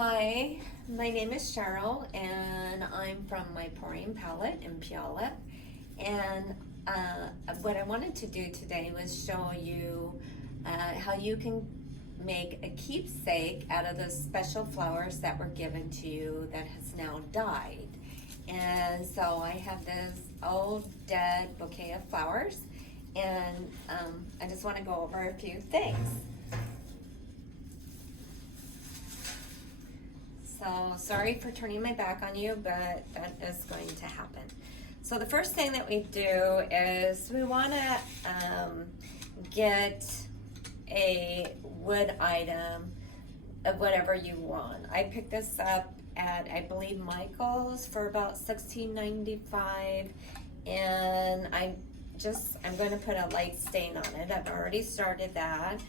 Hi, my name is Cheryl, and I'm from My Pouring Palette in Puyallup. And what I wanted to do today was show you how you can make a keepsake out of the special flowers that were given to you that has now died. And so I have this old dead bouquet of flowers, and I just want to go over a few things. So sorry for turning my back on you, but that is going to happen. So the first thing that we do is we want to get a wood item of whatever you want. I picked this up at, I believe, Michael's for about $16.95, and I'm going to put a light stain on it. I've already started that.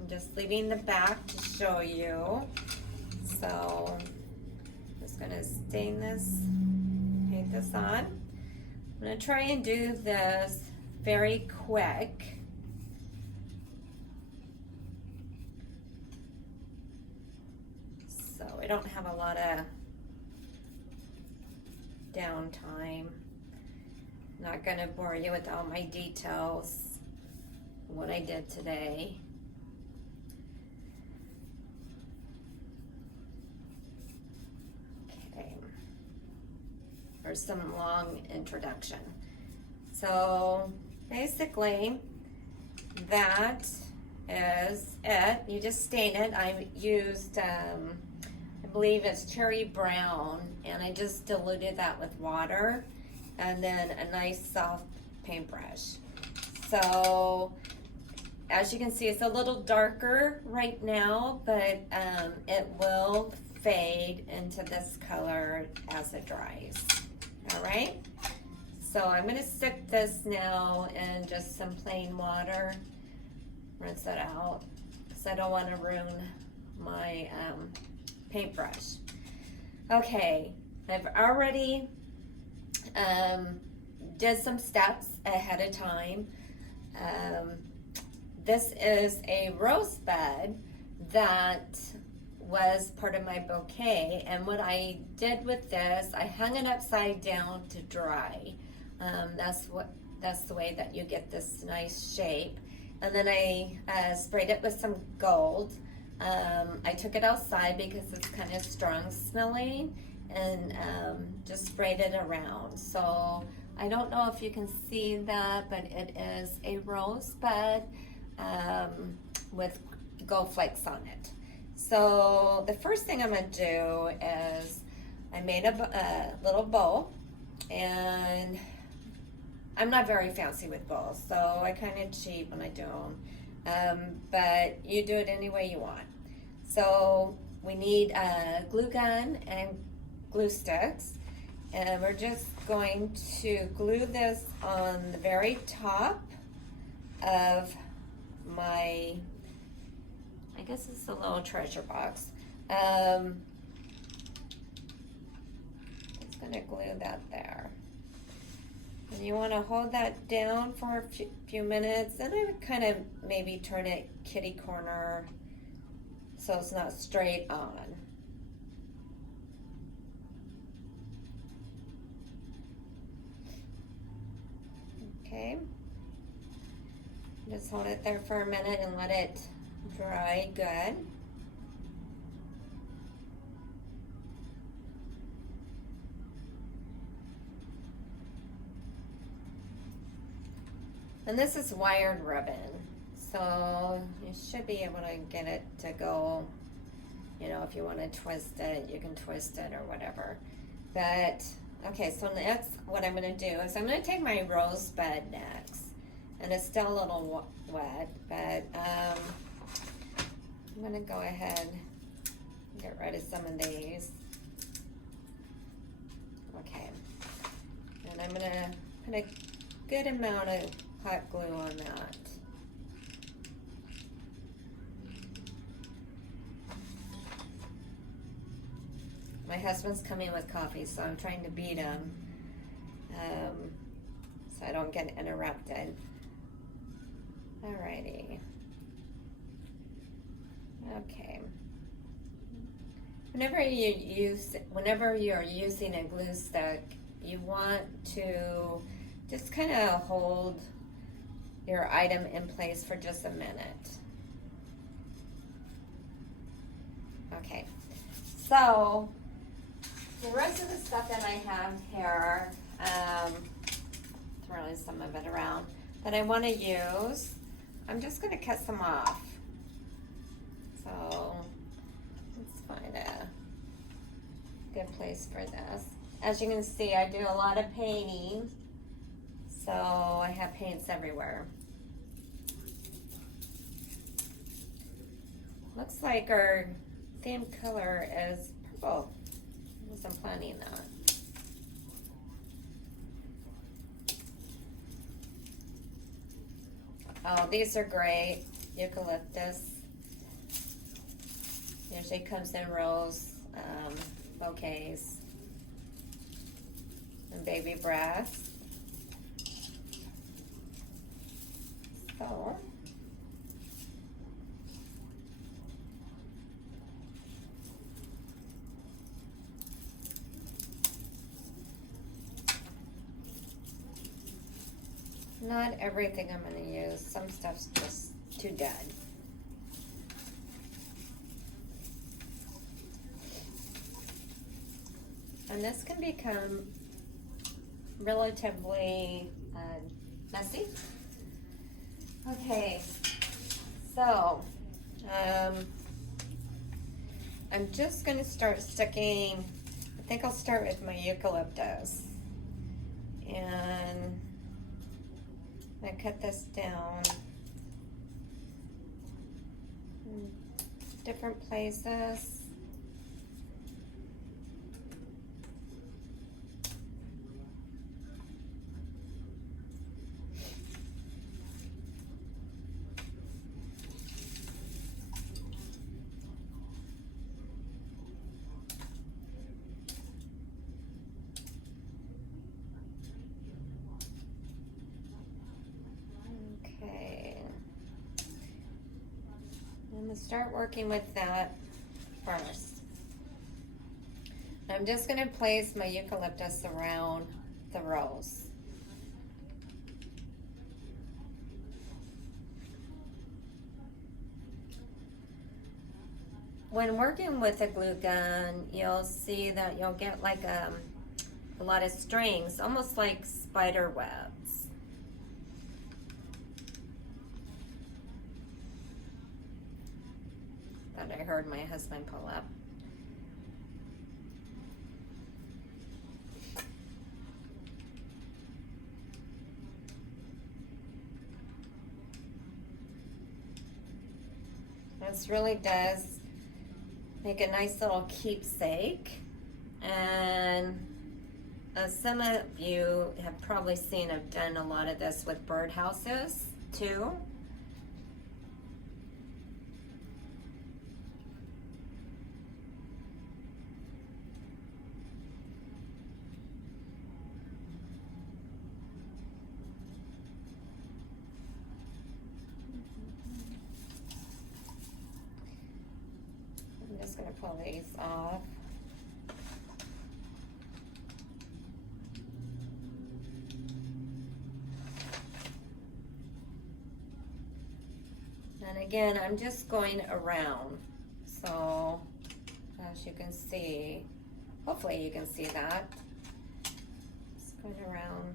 I'm just leaving the back to show you. So I'm just gonna stain this, paint this on. I'm gonna try and do this very quick. So I don't have a lot of downtime. I'm not gonna bore you with all my details, what I did today. Or some long introduction. So basically that is it. You just stain it. I used I believe it's cherry brown, and I just diluted that with water and then a nice soft paintbrush. So as you can see, it's a little darker right now, but it will fade into this color as it dries. All right, so I'm going to stick this now in just some plain water, rinse it out, because I don't want to ruin my paintbrush. Okay, I've already did some steps ahead of time. This is a rose bud that was part of my bouquet, and what I did with this, I hung it upside down to dry. That's the way that you get this nice shape. And then I sprayed it with some gold. I took it outside because it's kind of strong smelling, and just sprayed it around. So I don't know if you can see that, but it is a rosebud with gold flakes on it. So the first thing I'm going to do is I made a little bow, and I'm not very fancy with bows, so I kind of cheat when I do them, but you do it any way you want. So we need a glue gun and glue sticks, and we're just going to glue this on the very top of my, I guess it's a little treasure box. It's gonna glue that there. And you wanna hold that down for a few minutes, and I would kind of maybe turn it kitty corner so it's not straight on. Okay. Just hold it there for a minute and let it dry good. And this is wired ribbon, so you should be able to get it to go, you know, if you want to twist it, you can twist it or whatever. But, okay, so next what I'm going to do is I'm going to take my rosebud next. And it's still a little wet, but I'm going to go ahead and get rid of some of these. Okay. And I'm going to put a good amount of hot glue on that. My husband's coming with coffee, so I'm trying to beat him so I don't get interrupted. Alrighty. Okay. Whenever you're using a glue stick, you want to just kind of hold your item in place for just a minute. Okay, so the rest of the stuff that I have here, throwing some of it around, that I want to use, I'm just going to cut some off. So let's find a good place for this. As you can see, I do a lot of painting, so I have paints everywhere. Looks like our theme color is purple. I wasn't planning that. Oh, these are great. Eucalyptus. Usually comes in rose bouquets and baby breath. So not everything I'm going to use. Some stuff's just too dead. And this can become relatively messy. Okay, so I'm just going to start sticking, I think I'll start with my eucalyptus. And I cut this down in different places. I'm going to start working with that first. I'm just going to place my eucalyptus around the rose. When working with a glue gun, you'll see that you'll get like a lot of strings, almost like spider webs. That I heard my husband pull up. This really does make a nice little keepsake. And as some of you have probably seen, I've done a lot of this with birdhouses too. I'm just going to pull these off. And again, I'm just going around. So as you can see, hopefully you can see that. Just going around.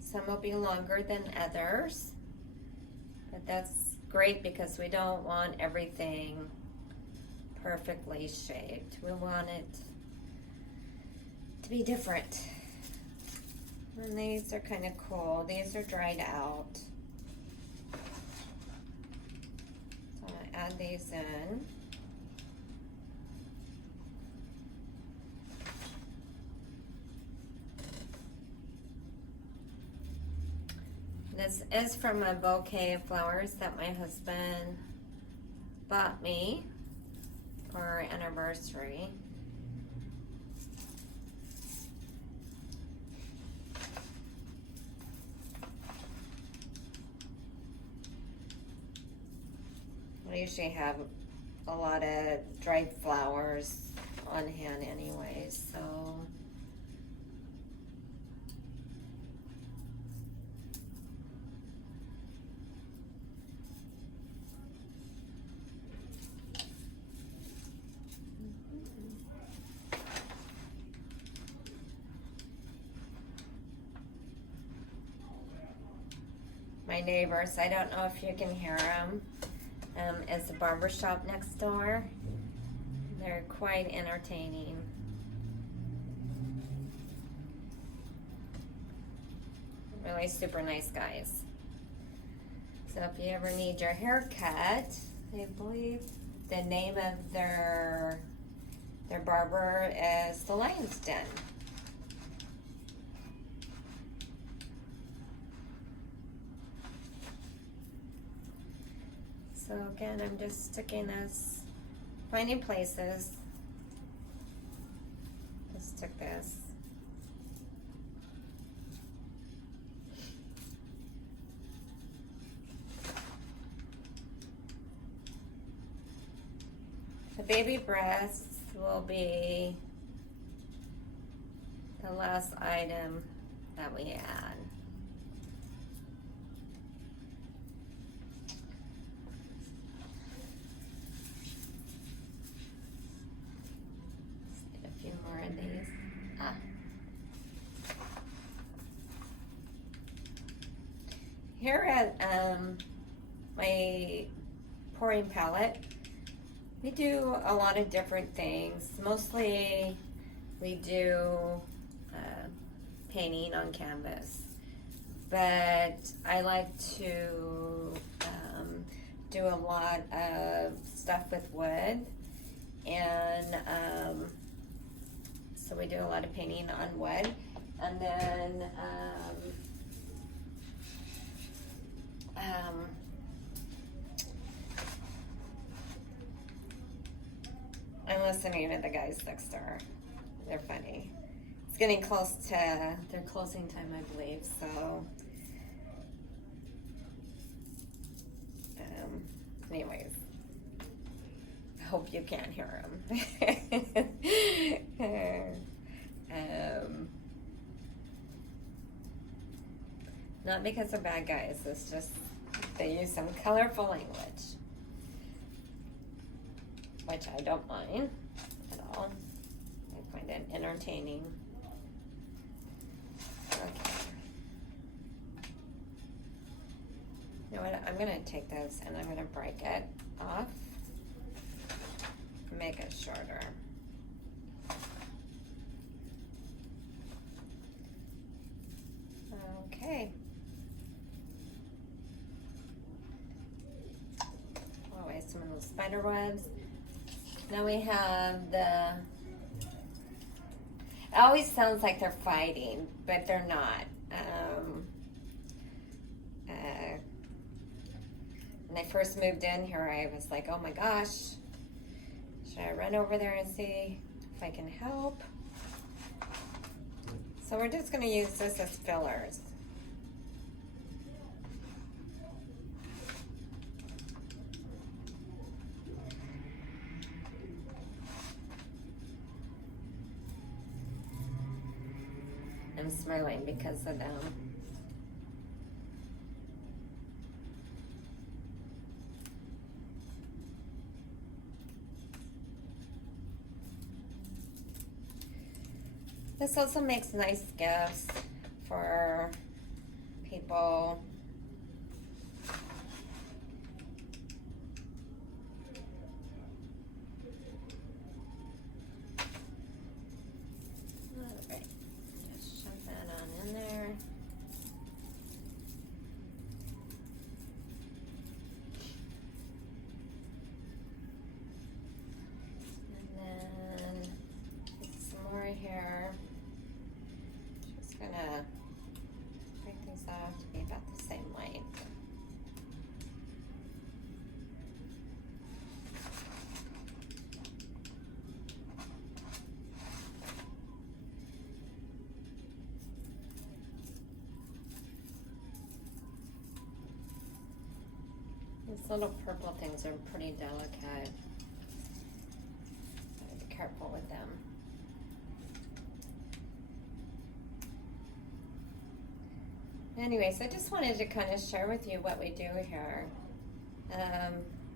Some will be longer than others, but that's great because we don't want everything perfectly shaped. We want it to be different. And these are kind of cool. These are dried out. So I'm going to add these in. This is from a bouquet of flowers that my husband bought me for our anniversary. usually have a lot of dried flowers on hand anyways, so. My neighbors, I don't know if you can hear them, is the barber shop next door. They're quite entertaining. Really super nice guys. So if you ever need your hair cut, I believe the name of their barber is the Lion's Den. So again, I'm just sticking this, finding places. Just stick this. The baby breasts will be the last item that we add. Here at my pouring palette, we do a lot of different things. Mostly we do painting on canvas, but I like to do a lot of stuff with wood, and so we do a lot of painting on wood, and then I'm listening to the guys next door. They're funny. It's getting close to their closing time, I believe, so anyways, I hope you can't hear them. Not because they're bad guys, it's just they use some colorful language, which I don't mind at all. I find it entertaining. Okay. You know what? I'm going to take this and I'm going to break it off and make it shorter. Okay. Pull away some of those spider webs. Now we have the, it always sounds like they're fighting, but they're not. When I first moved in here, I was like, oh my gosh, should I run over there and see if I can help? So we're just gonna use this as fillers. I'm smiling because of them. This also makes nice gifts for people. Alright, just shove that on in there. And then some more here. Gonna break these off to be about the These little purple things are pretty delicate. Gotta be careful with them. Anyways, I just wanted to kind of share with you what we do here.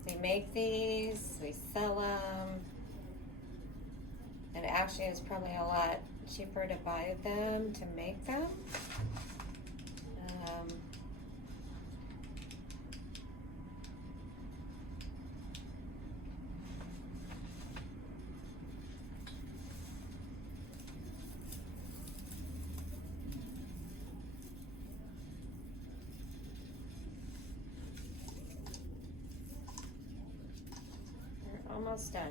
We make these, we sell them, and it actually is probably a lot cheaper to buy them to make them. Almost done.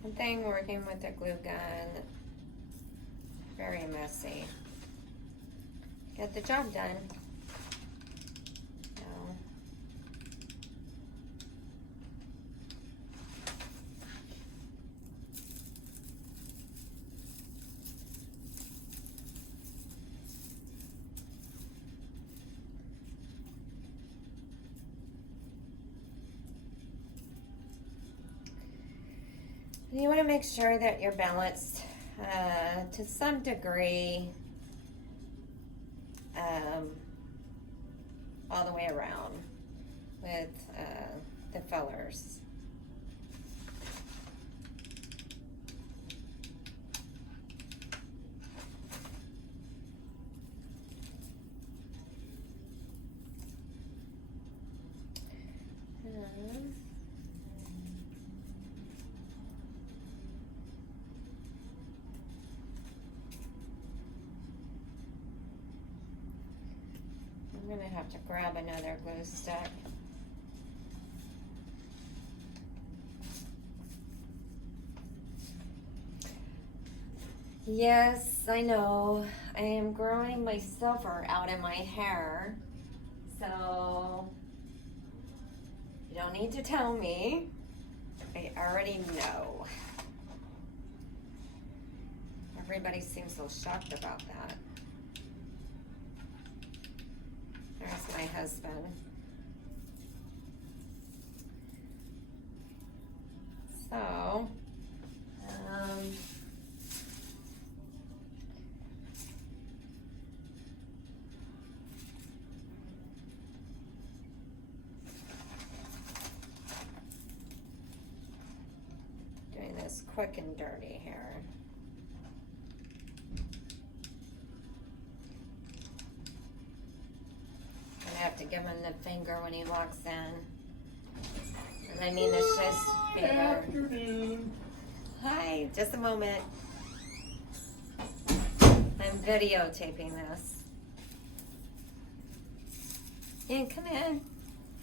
One thing working with a glue gun, very messy. Get the job done. No. You want to make sure that you're balanced to some degree. All the way around with the fillers. I'm going to have to grab another glue stick. Yes, I know. I am growing my silver out in my hair. So, you don't need to tell me. I already know. Everybody seems so shocked about that. There's my husband. So, doing this quick and dirty here. I have to give him the finger when he walks in. And I mean the shiz finger. Afternoon. Hi, just a moment. I'm videotaping this. And come in.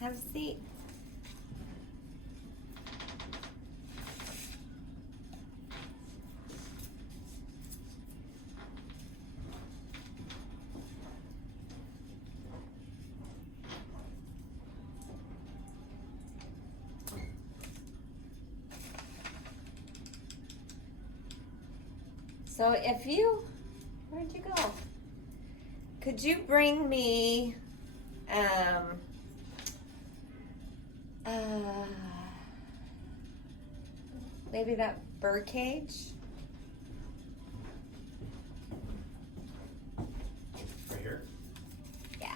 Have a seat. So if you, where'd you go? Could you bring me, maybe that bird cage? Right here? Yeah.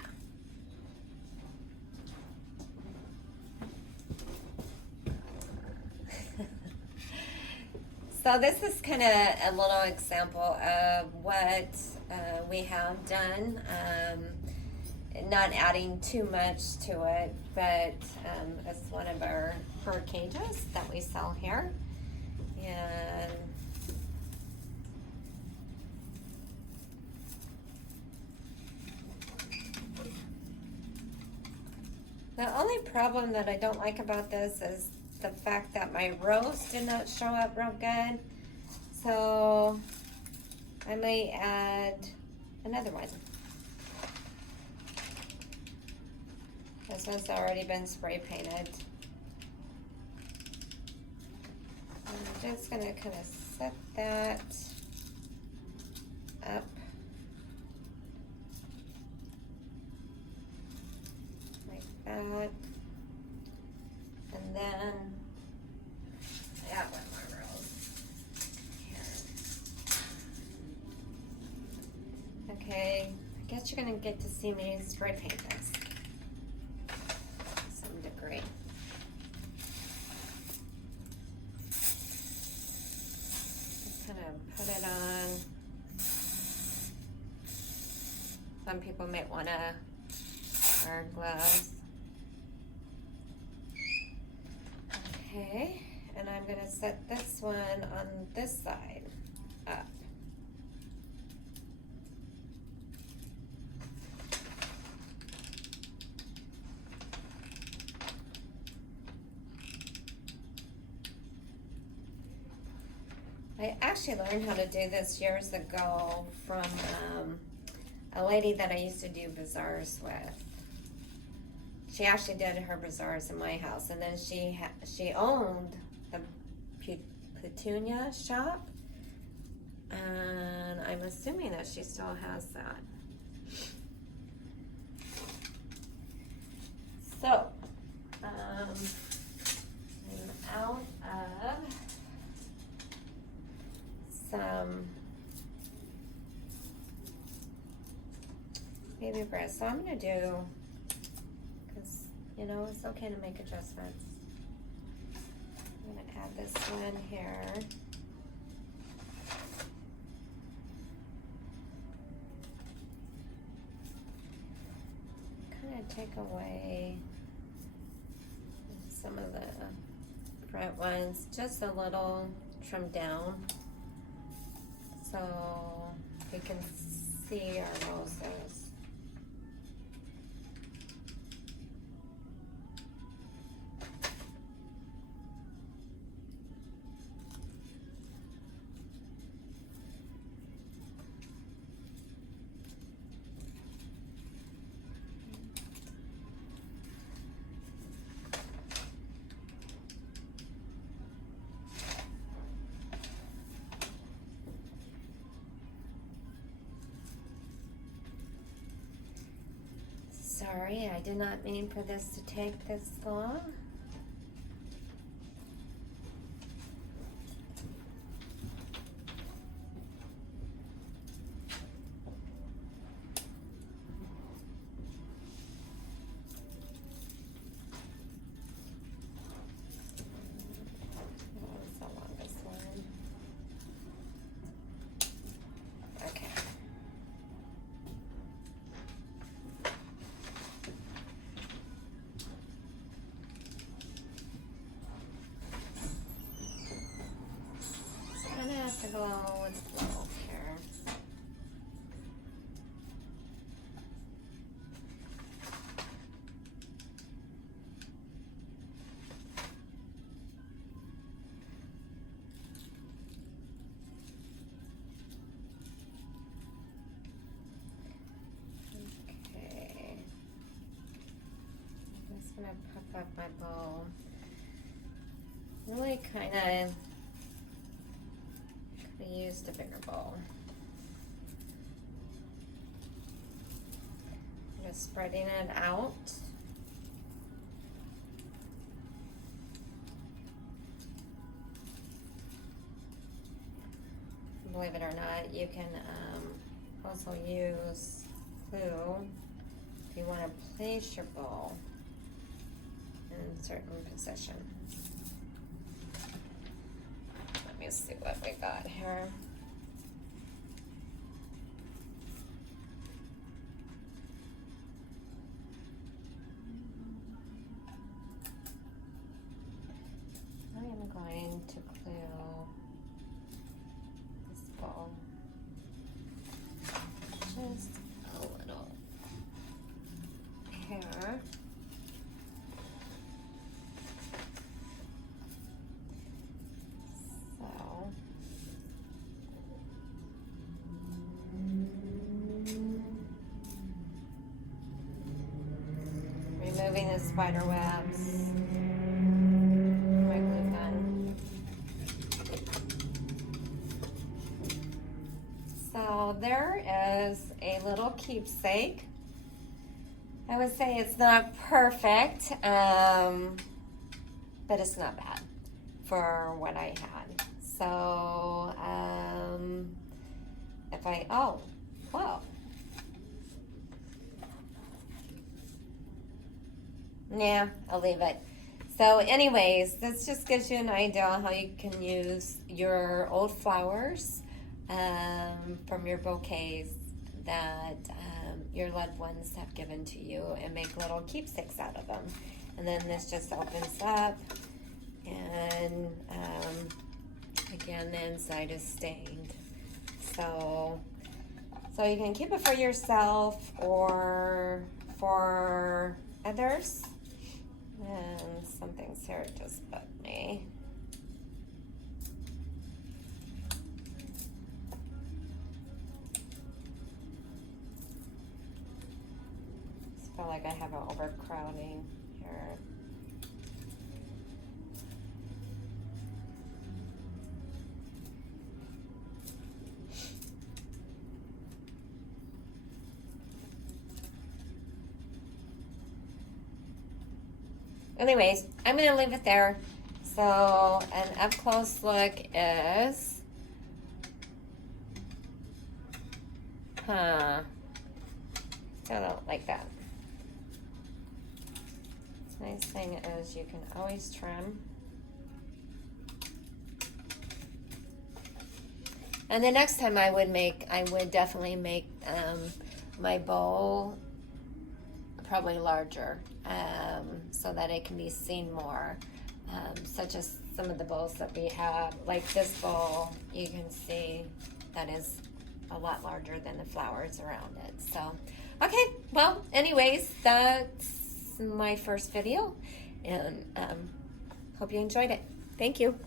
So this is kind of a little example of what we have done. Not adding too much to it, but it's one of our bird cages that we sell here. And the only problem that I don't like about this is the fact that my rose did not show up real good. So I may add another one. This one's already been spray painted. I'm just gonna kind of set that up. Like that. And then I got one more rose here. Okay, I guess you're gonna get to see me spray paint this to some degree. Just kind of put it on. Some people might wanna wear gloves. Okay, and I'm gonna set this one on this side up. I actually learned how to do this years ago from a lady that I used to do bazaars with. She actually did her bazaars in my house, and then she owned the Petunia shop, and I'm assuming that she still has that. So, I'm out of some baby breath, so I'm gonna do. You know, it's okay to make adjustments. I'm gonna add this one here. Kind of take away some of the front ones, just a little trim down, so we can see our roses. Sorry, I did not mean for this to take this long. What was the longest one? Okay. Kind of have to go with flow here. Okay. I'm just gonna puff up my bowl. Really kind of could have used a bigger bowl. Just spreading it out. Believe it or not, you can also use glue if you want to place your bowl in a certain position. Let me see what we got here. I am going to glue this bowl just a little here. So removing the spider webs. My glue gun. So there is a little keepsake. I would say it's not perfect, but it's not bad for what I had. So, if I, oh, whoa. Yeah, I'll leave it. So anyways, this just gives you an idea how you can use your old flowers from your bouquets that your loved ones have given to you and make little keepsakes out of them. And then this just opens up, and again, the inside is stained. So you can keep it for yourself or for others. And something's here just bug me. I feel like I have an overcrowding here. Anyways, I'm going to leave it there. So, an up-close look is... Still don't like that. The nice thing is you can always trim. And the next time I would definitely make my bowl probably larger, so that it can be seen more, such as some of the bowls that we have. Like this bowl, you can see that is a lot larger than the flowers around it. So, okay, well, anyways, that's my first video, and hope you enjoyed it. Thank you.